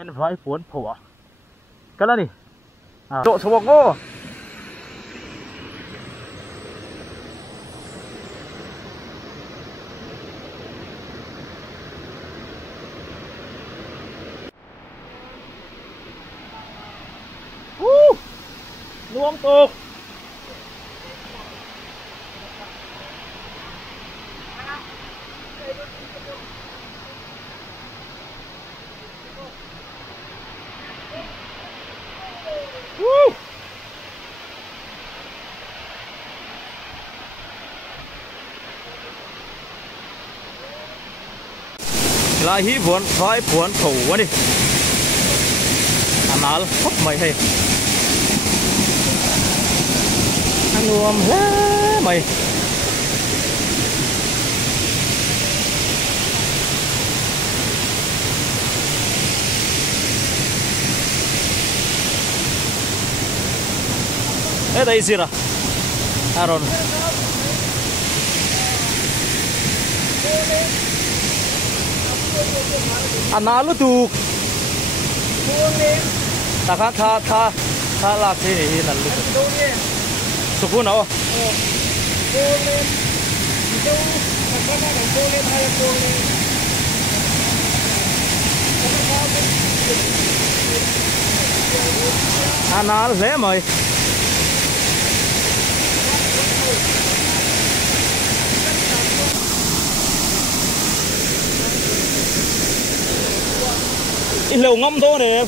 en vai puan pho kala ni to chawang o luang tục lại hi vốn vai vốn thủ quá đi anh nói hấp mày hay anh nuông hết mày thế đây gì rồi Aaron anh nói lúc tu ta khá là thế này là lúc số phun nào anh nói dễ mày lều ngâm thôi đẹp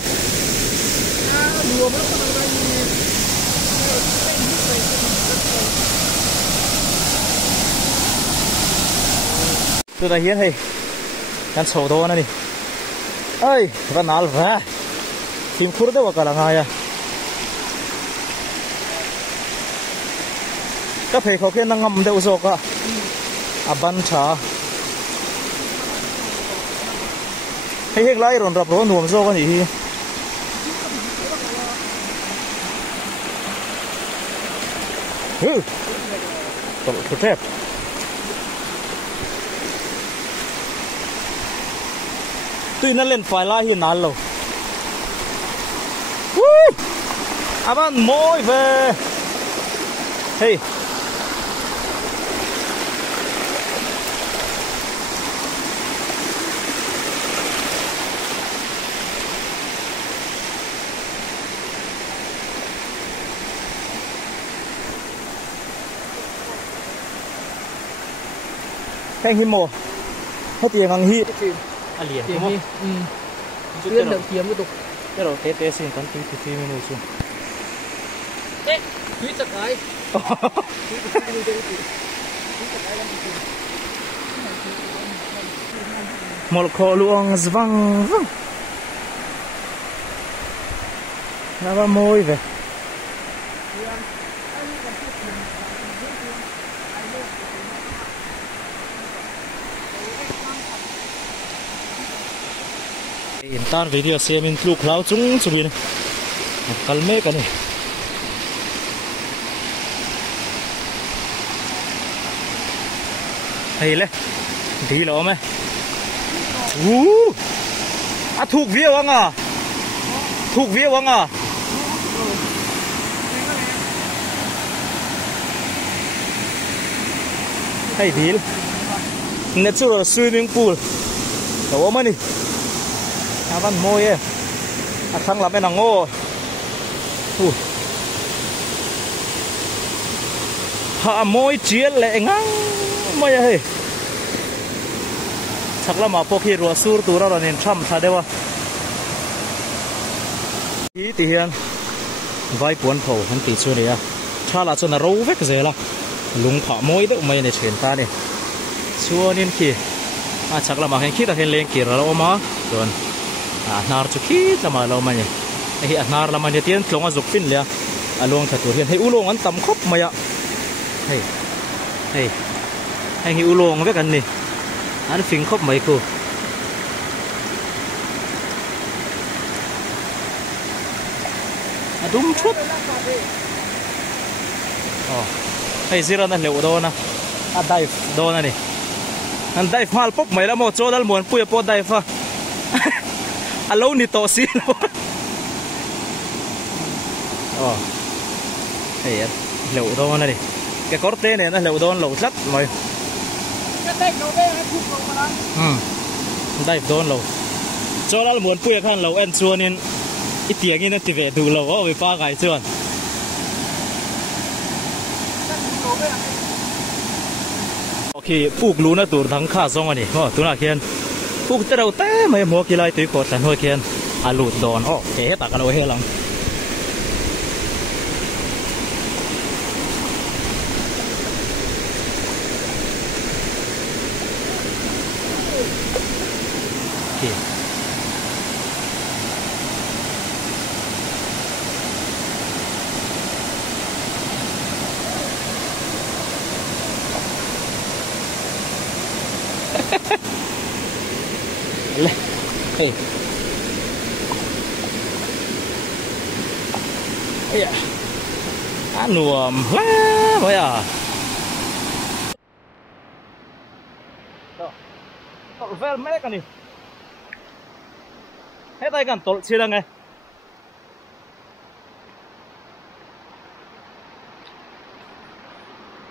tôi đã hiến hay kan sầu thôi này ơi ta nál vả phim khur đâu cả là ngay à các thầy khó khăn đang ngâm đâu rồi cả à ban trà hay hết lại rồi rập rồi nuông rồi cái gì tốt đẹp tuy nó lên phải lại hiện nál rồi à bạn môi về hey anh hiểm mồ hết tiền bằng hi anh liền đúng không tuyên được kiếm cái tục cái đầu té xin con tí thì phim mình xuống đấy quý chặt cái một kho luồng văng văng nó vào môi về tan video xem mình lục lao chúng chú này kalme cái này hay lên đi lo mày à thuộc vía vắng à thuộc vía vắng à hay đi natural swimming pool đâu mà đi à văn môi ấy à thằng làm bên nào ngô hạ môi chiến lệ ngang môi ấy chắc là mà po khi rùa sur tu ra nên chăm thà đấy wa ý thì hiện vai cuốn phổ hắn tỷ xưa này à cha là cho nó râu vết cái gì là lúng phả môi đó mày này chuyển ta này xua nên kì à chắc là mà hắn khi ta hiện lên kì rồi mà rồi nar chu khi lama lo mani hi nar lama ne tian tlonga zuk fin le along tha tur hian hei ulong an tam khop maya hei hi ulong ve kan ni an fing khop mai ko adum thut hei zira na leu do na a dive do na ni an dive mal pop mai la mo chodal mon puya po dive fa alo ni to xí oh hey lẩu đòn này đi cái cốt tê này nó lẩu đòn lẩu sắt mày đây đòn lẩu cho nó muốn bùi khăn lẩu ăn chuan nên ít tiếng như nó chỉ về đủ lẩu với ba cái chuan ok puk lu na tur thang kha zong ani ho tu na khian puk te rau te mai mo ki lai tui ko tan hoi khian alut don ho ke ta ka lo he lang okay hey yeah nuồm quá vậy à tol vel mấy cái này hết tay cần tol chia ra nghe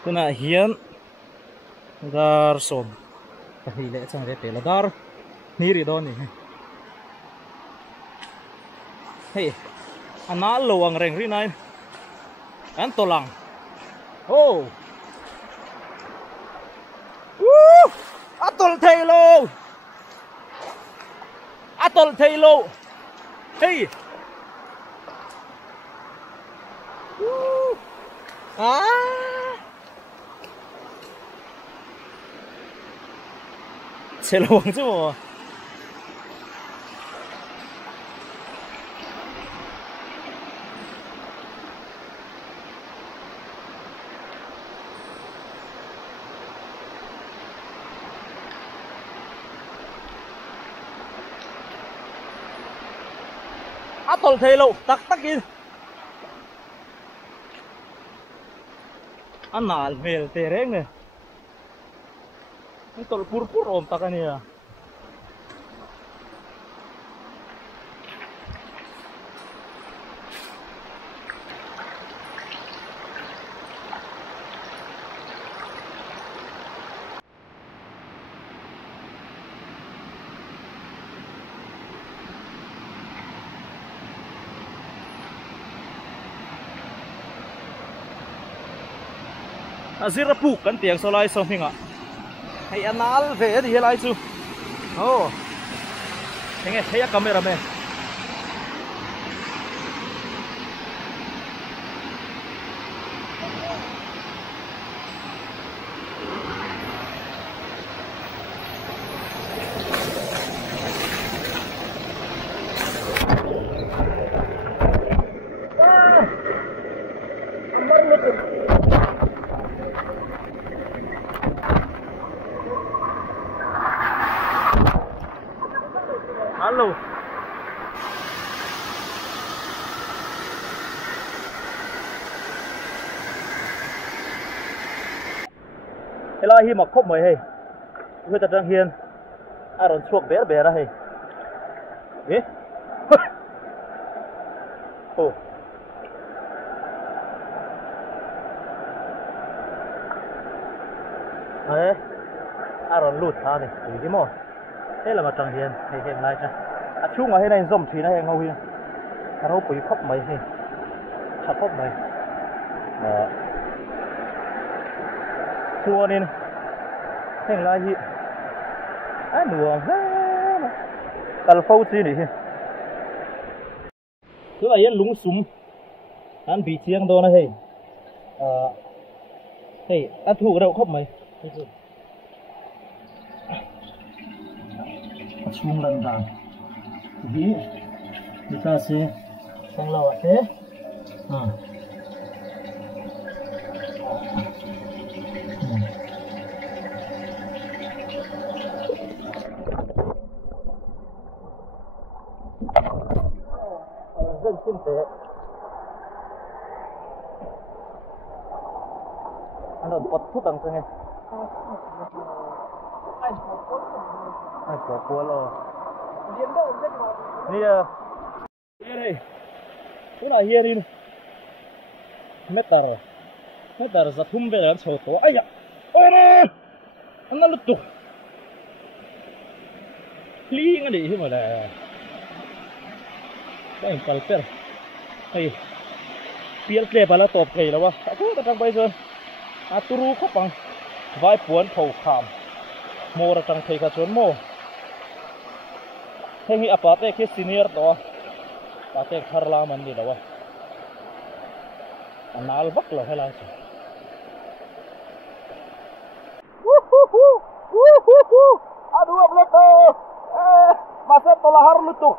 cái này hiền dar som thì lẽ sang cái là dar niri don này hey anh nói luồng rèn ri này anh to lăng oh atol thầy lô hey xe luồng chứ mà atol thầy lô tắc in anh nào về tê reng này atol pur om tắc anh à zira puk kan tiang solai som hinga hay anal ve di helai chu oh henge heya camera me Halo. Hello hi mặc khóc mày hay. Người ta đang hiền. Ai rồi chuộc bé bé ra hay. Ế. Ồ. Đấy. Ai rồi lụt tha này, cái mỏ. Thế là mà chẳng hiền, thì hiện lại cho. Chú ngồi này rộng thì này ngồi hiền. Nó bụi khóc mày hay. Chặt khóc mày. Chua nên hiện lại gì. Ai đùa thế. Cần phâu chi này hiền. Cứ là yên lúng súng. Anh bị chiêng đồ này hay. Hey, ăn thủ đâu khóc mày. Xuống lần vào ví người ta sẽ sang lò thế dân kinh tế anh đồn bật thuốc đằng sau nghe ai có cuốn rồi Nia. Ini. Una hieri. Metar. Metar sa thumbe ran choto. Aya. Ore. Anna lutu. Kling ni hi mala. Kai palper. Hey. Piel tle pala top kai lawa. Aku katang bai son. Aturu khopang. Vai puan phau kham. Mo ra tang thei ka chon mo. Hei apate ke senior to. Apate kharla man ni lawa. Anal bak lo hela chu. Aduh abloto. Masuk to lahar lutu.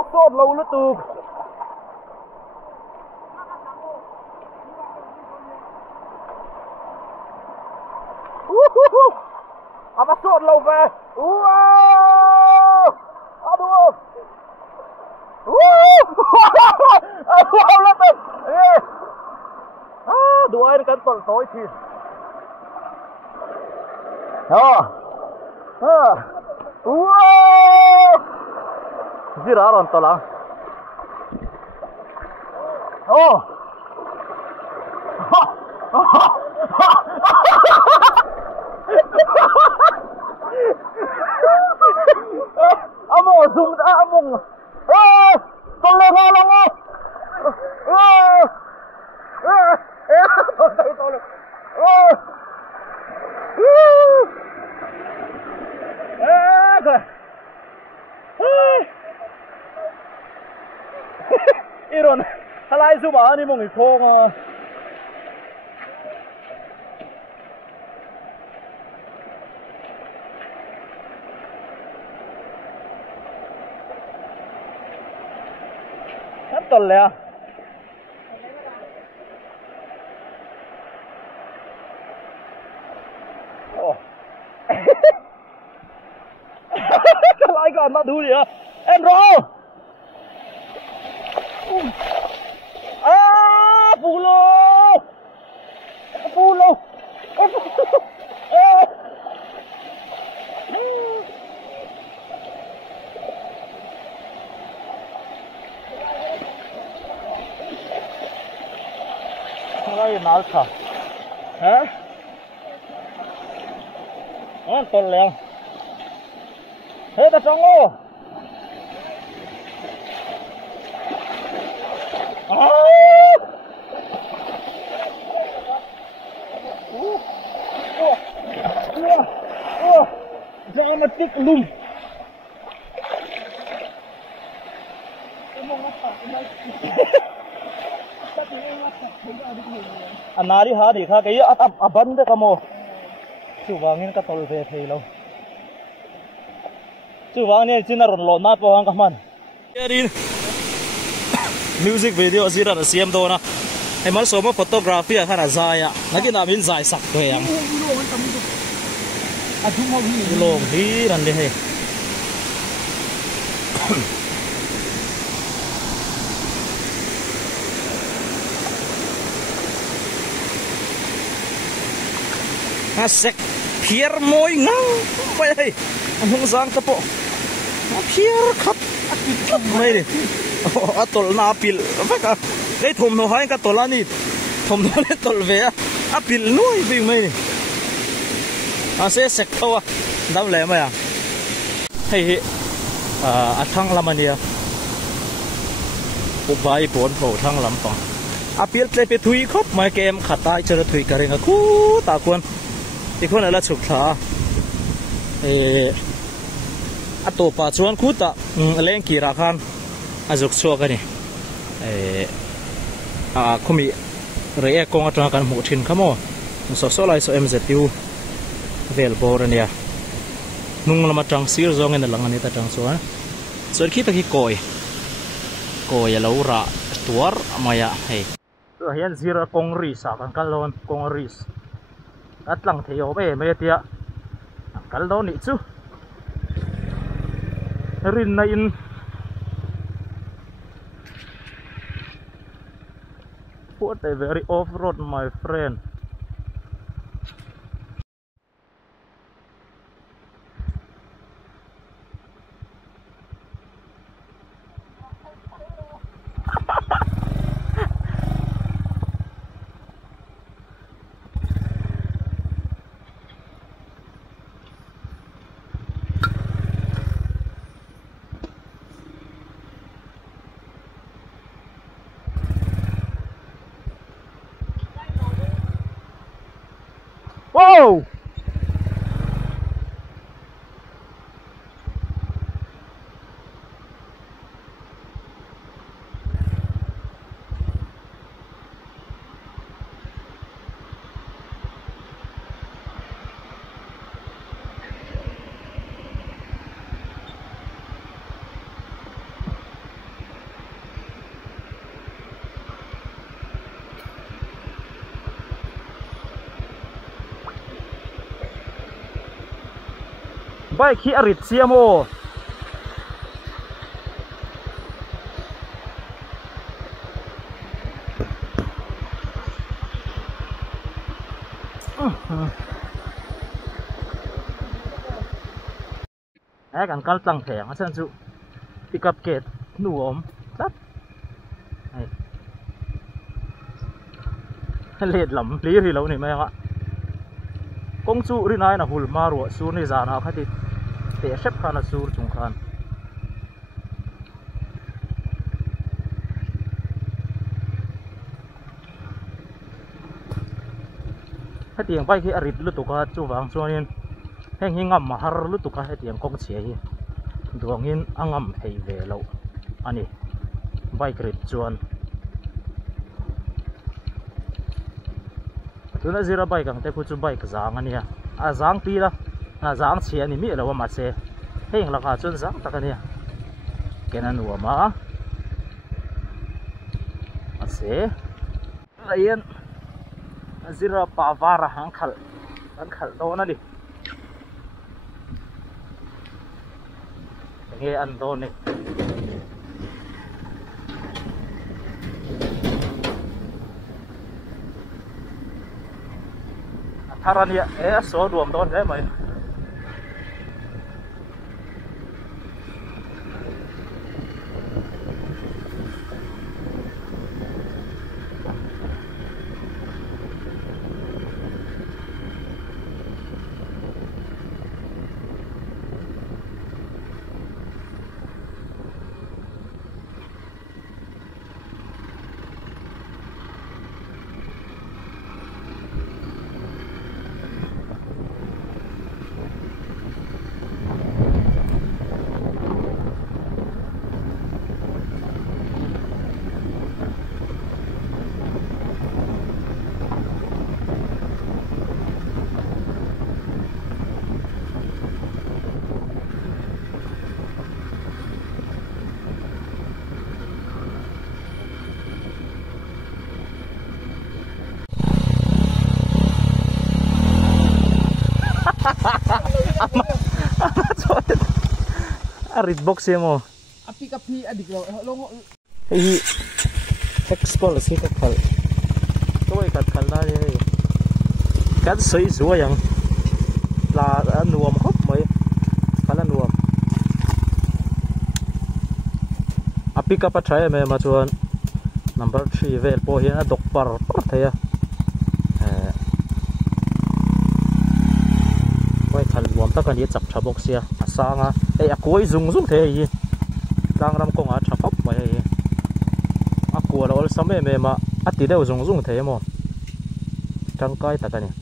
Asod lo lutu. Apa sốt lâu về. Aduh. Aduh lên rồi. Đùa anh cắn tuần tối thì. Gì đó rồi to lắm. Among zoom among. Tolong tolong. Tolong. 이런 할라이수 많이 먹는 통아. tuần lẹ. Cái lái còn mà đu gì à? Em rồi. Phù lô. Phù lô. Cái nào thà? Hả? Tuần lẹ. Thế ta trong ô. Dramatic lum. Anari ha di kha cái aban de kamo. Chu wangin ka tol ve thei lo. Chu wang ne china ron lo na po hang ka man. Music video zira na siam do na. Ai mal so mo photography a khana zaya. Naki na min zai sak to yang. Long hi ran de he. Asek pier moi ngang pai hei anung zang ta po pier khat mai ni atol na pil vaka dei thom no hai ka tolani thom no le tol ve a pil noi bi mai ni ase sek thawa dam le ma ya hei athang lamania ubai bon tho thang lam pa a pil tle pe thui khop mai kem khatai chara thui karenga khu ta konที่คนละฉุกขาตัวป่าชวนคุตะเล่งกีราคันอาจุกชัวกันนี่คุมีเรียกกองอัตราการหมู่ถิ่นขโมยสอสไลส์MZUเวลโบรเนี่ยนุ่งละมาจังซีร์ซองเงินหลังอันนี้ตาจังส่วนคิดตะกี้กอยแล้วระตัวมายะเฮ้ยเห็นซีร์กงรีสากันกันลอนกงรีสat lang theo be me tia kal do ni chu rin na in what a very off road my friend bay khi arit siamoกันกัลตังแผงอ่ะฉันจูปิกับเกตหนูอมซัดเลดหล่ำลีที่เราเนี่ยไหมวะกงจูรีนายนะหุ่นมารัวซูนี่จานาคัดิเตะเชฟขานาซูจุงขานให้เตียงไปที่อริดลุตุกาจูวังส่วนนี้แห้งหิงำมาฮาร์ลุตุกาให้เตียงกงเชียฮีดวงหินอ่างำให้เวลาอันนี้ใบกริดจวนตัวนั้นจะระบายกันแต่กูจะใบกระจางอันนี้จางตีละจางเชียนี่มีอะไรวะมาเสียเฮงราคาจนจางตะกันเนี่ยแกนั่นหัวมาเสียอะไรยันจะระบาวาระหังขัลโดนนั่นดิเงี้ยอันโดนนี่ทารานี่โซดวมโดนได้ไหมarit box ya mo api kapi adik lo hi expol si kapal toy kat khala ni kat soi zo yang la nuam hop mai kala nuam api ka pa thai me ma chuan number 3 vel po hian a dok par thayaวมตะกันยี่จับชาบกเสียสางอ่ะกล้วยซุงเทยกลางรำกงอ่ะชาฟับไปกลัวเราสมัยเมื่อมาติดเดียวซุงเทยมั้งจังไกตะกันนี่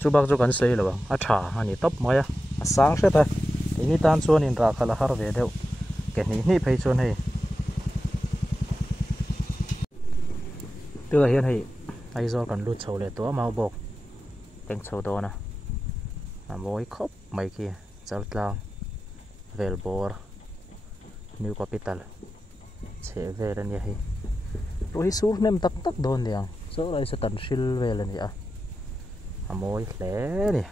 จูบักจูกันเสียหรือเปล่าชาอันนี้ต๊อบมาสางเสียแต่อันนี้ตานส่วนอินราคาละฮาร์เวเดียวแกนี่ไปส่วนให้ตัวเฮียนให้ไอโซกันลุดโชว์เลยตัวมาบอกtiếng sâu đó nè mỗi khóc mấy kia chào lang Velbor New Capital sẽ về đây nhỉ rồi xuống nem tắc đồn liền số đây sẽ tận sil về lần nhỉ mỗi lẻ nè